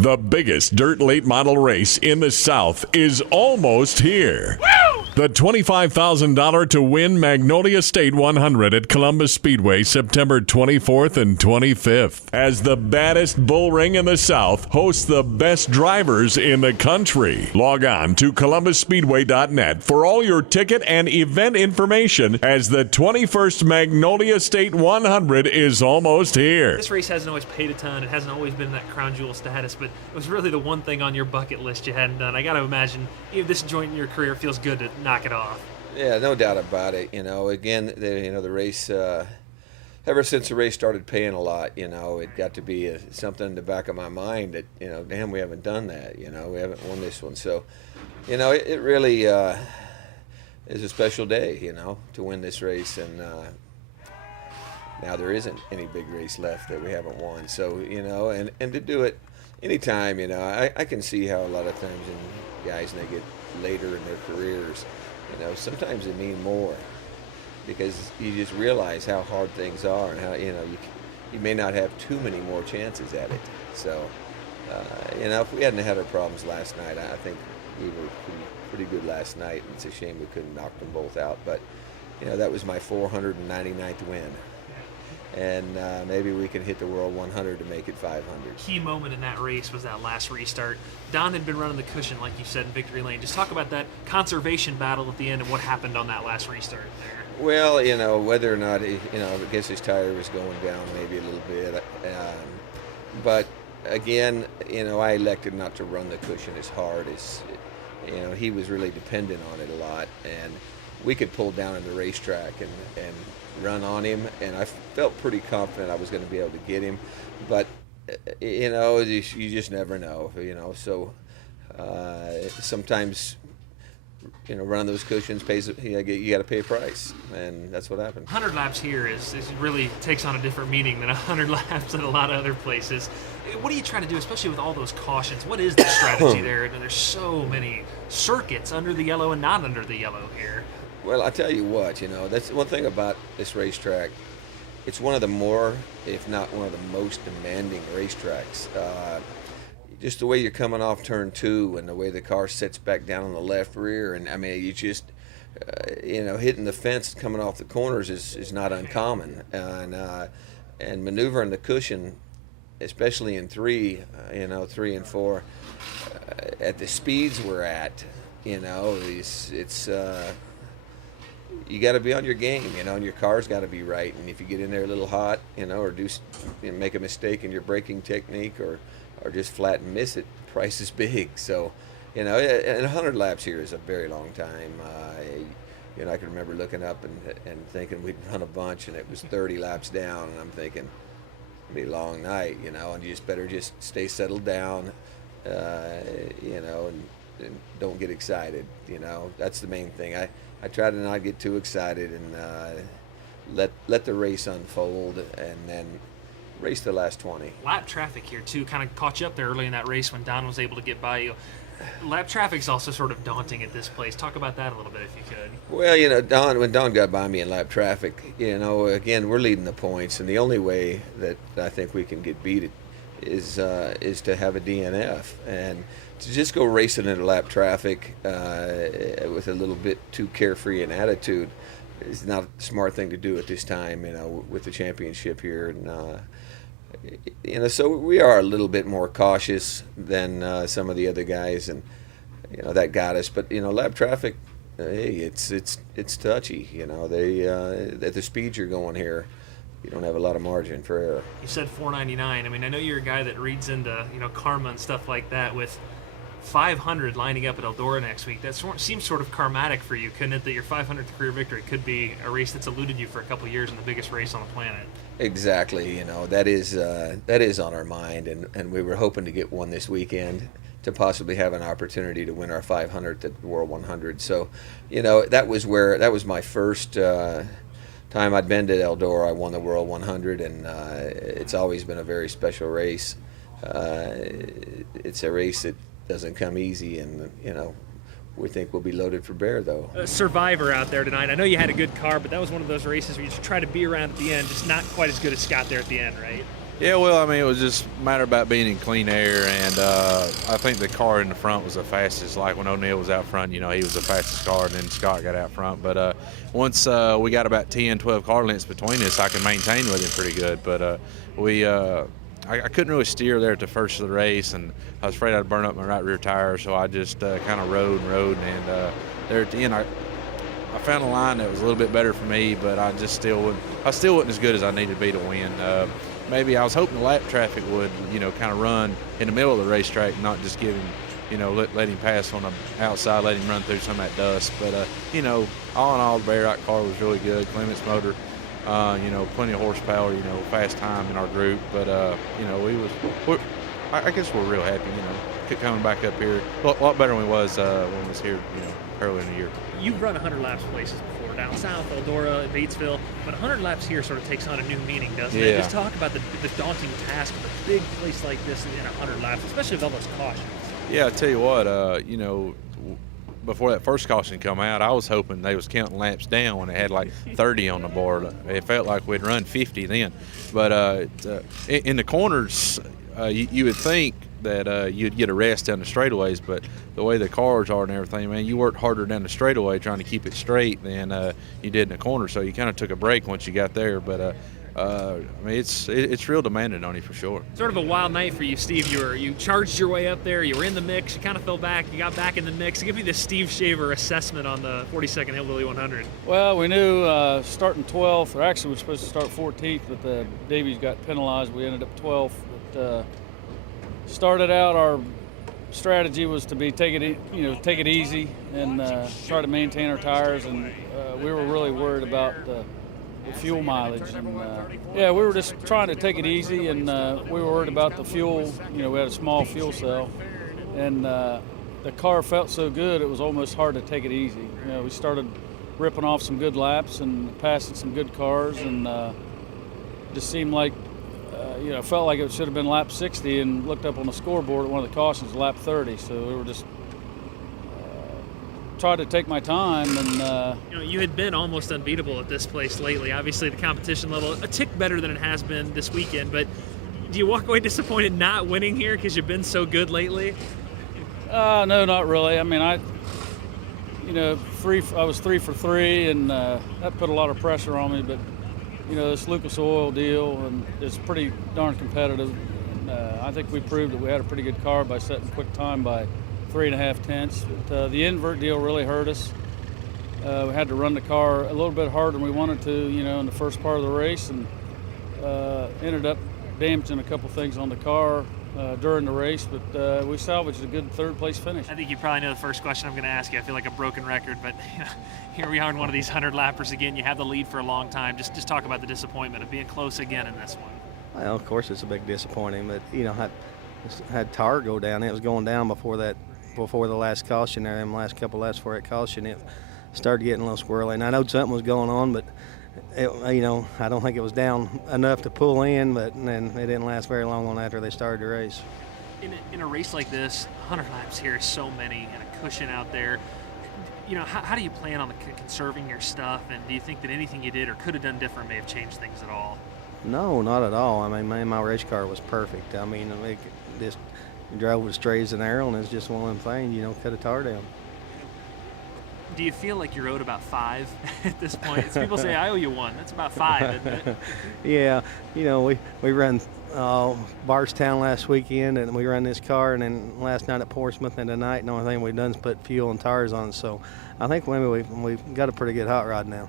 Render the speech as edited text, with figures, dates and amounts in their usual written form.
The biggest dirt late model race in the South is almost here. Woo! The $25,000 to win Magnolia State 100 at Columbus Speedway September 24th and 25th. As the baddest bull ring in the South hosts the best drivers in the country. Log on to ColumbusSpeedway.net for all your ticket and event information as the 21st Magnolia State 100 is almost here. This race hasn't always paid a ton. It hasn't always been that crown jewel status, but it was really the one thing on your bucket list you hadn't done. I got to imagine even this joint in your career feels good to knock it off. Yeah, no doubt about it. Again, the race, ever since the race started paying a lot, it got to be something in the back of my mind that, damn, we haven't done that. We haven't won this one. So, it really is a special day, to win this race. And now there isn't any big race left that we haven't won. So, and to do it anytime, I can see how a lot of times guys, when they get later in their careers, sometimes they mean more because you just realize how hard things are and how, you may not have too many more chances at it. So, if we hadn't had our problems last night, I think we were pretty good last night. It's a shame we couldn't knock them both out, but, that was my 499th win. And maybe we can hit the World 100 to make it 500. Key moment in that race was that last restart. Don had been running the cushion, like you said, in victory lane. Just talk about that conservation battle at the end and what happened on that last restart there. Well, whether or not, I guess his tire was going down maybe a little bit. But again, I elected not to run the cushion as hard as, he was really dependent on it a lot. And we could pull down in the racetrack and run on him, and I felt pretty confident I was going to be able to get him, but you just never know, so sometimes running those cushions pays, you got to pay a price, and that's what happened. 100 laps here is really takes on a different meaning than 100 laps at a lot of other places. What are you trying to do, especially with all those cautions? What is the strategy there? There's so many circuits under the yellow and not under the yellow here. Well, I tell you what, that's one thing about this racetrack. It's one of the more, if not one of the most demanding racetracks. Just the way you're coming off turn 2 and the way the car sits back down on the left rear, and I mean, you just, hitting the fence coming off the corners is not uncommon. And maneuvering the cushion, especially in 3 and 4, at the speeds we're at, it's you got to be on your game, and your car's got to be right. And if you get in there a little hot, or make a mistake in your braking technique, or just flat and miss it, the price is big. So, and 100 laps here is a very long time. I can remember looking up and thinking we'd run a bunch, and it was 30 laps down, and I'm thinking it'll be a long night, and you just better just stay settled down, and don't get excited. That's the main thing. I try to not get too excited and let the race unfold, and then race the last 20. Lap traffic here too kind of caught you up there early in that race when Don was able to get by you. Lap traffic's also sort of daunting at this place. Talk about that a little bit if you could. Well, when Don got by me in lap traffic, again, we're leading the points, and the only way that I think we can get beat is to have a DNF, and to just go racing into lap traffic with a little bit too carefree an attitude is not a smart thing to do at this time, with the championship here. And so we are a little bit more cautious than some of the other guys, and that got us. But lap traffic, hey, it's touchy. They at the speed you're going here, you don't have a lot of margin for error. You said 499. I mean, I know you're a guy that reads into karma and stuff like that. With 500 lining up at Eldora next week, that seems sort of karmatic for you, couldn't it? That your 500th career victory could be a race that's eluded you for a couple of years in the biggest race on the planet. Exactly. That is on our mind, and we were hoping to get one this weekend to possibly have an opportunity to win our 500th at the World 100. So, that was my first time I'd been to Eldora. I won the World 100, and it's always been a very special race. It's a race that doesn't come easy, and we think we'll be loaded for bear, though. A survivor out there tonight. I know you had a good car, but that was one of those races where you just try to be around at the end, just not quite as good as Scott there at the end, right? Yeah, well, I mean, it was just a matter about being in clean air, and I think the car in the front was the fastest. Like when O'Neal was out front, he was the fastest car, and then Scott got out front. But once we got about 10, 12 car lengths between us, I could maintain with him pretty good. But I couldn't really steer there at the first of the race, and I was afraid I'd burn up my right rear tire, so I just kind of rode, and there at the end, I found a line that was a little bit better for me, but I still wasn't as good as I needed to be to win. Maybe I was hoping the lap traffic would, kind of run in the middle of the racetrack, and not just give him, let him pass on the outside, let him run through some of that dust. But, all in all, the Bayrock car was really good. Clement's motor, plenty of horsepower, fast time in our group. But, I guess we're real happy, coming back up here. A lot better than we was when we was here, earlier in the year. You've run 100 laps places before, down south, Eldora, Batesville, but 100 laps here sort of takes on a new meaning, doesn't it? Just talk about the daunting task of a big place like this in 100 laps, especially with all those cautions. Yeah, I tell you what, before that first caution come out, I was hoping they was counting laps down when they had like 30 on the board. It felt like we'd run 50 then. But in the corners, you would think that you'd get a rest down the straightaways, but the way the cars are and everything, man, you worked harder down the straightaway trying to keep it straight than you did in the corner. So you kind of took a break once you got there. But I mean, it's real demanding on you for sure. Sort of a wild night for you, Steve. You charged your way up there. You were in the mix. You kind of fell back. You got back in the mix. Give me the Steve Shaver assessment on the 42nd Hillbilly 100. Well, we knew starting 12th, or actually we were supposed to start 14th, but Davies got penalized. We ended up 12th. But, started out, our strategy was to take it easy and try to maintain our tires, and we were really worried about the fuel mileage. And we were just trying to take it easy, and we were worried about the fuel. We had a small fuel cell, and the car felt so good it was almost hard to take it easy. We started ripping off some good laps and passing some good cars, and just seemed like felt like it should have been lap 60, and looked up on the scoreboard at one of the cautions, lap 30. So we were just tried to take my time. And you had been almost unbeatable at this place lately. Obviously, the competition level a tick better than it has been this weekend. But do you walk away disappointed not winning here because you've been so good lately? No, not really. I mean, I was 3 for 3, and that put a lot of pressure on me. But this Lucas Oil deal and is pretty darn competitive. And, I think we proved that we had a pretty good car by setting quick time by 3.5 tenths. But, the invert deal really hurt us. We had to run the car a little bit harder than we wanted to, in the first part of the race, and ended up damaging a couple things on the car during the race. But we salvaged a good third-place finish. I think you probably know the first question I'm going to ask you. I feel like a broken record, but here we are in one of these 100-lappers again. You have the lead for a long time. Just talk about the disappointment of being close again in this one. Well, of course it's a big disappointment, but had tire go down. It was going down before the last caution there. Them last couple laps before that caution, it started getting a little squirrely. And I know something was going on, but I don't think it was down enough to pull in. But then it didn't last very long on after they started the race. In a race like this, 100 laps here is so many, and a cushion out there. How do you plan on conserving your stuff, and do you think that anything you did or could have done different may have changed things at all? No, not at all. I mean, my race car was perfect. I mean, it just drove as straight as an arrow, and it's just one of them things, cut a tire down. Do you feel like you're owed about 5 at this point? It's people say, I owe you 1. That's about 5, isn't it? Yeah, we run Bardstown last weekend, and we run this car, and then last night at Portsmouth, and tonight, the only thing we've done is put fuel and tires on it. So I think maybe we've got a pretty good hot rod now.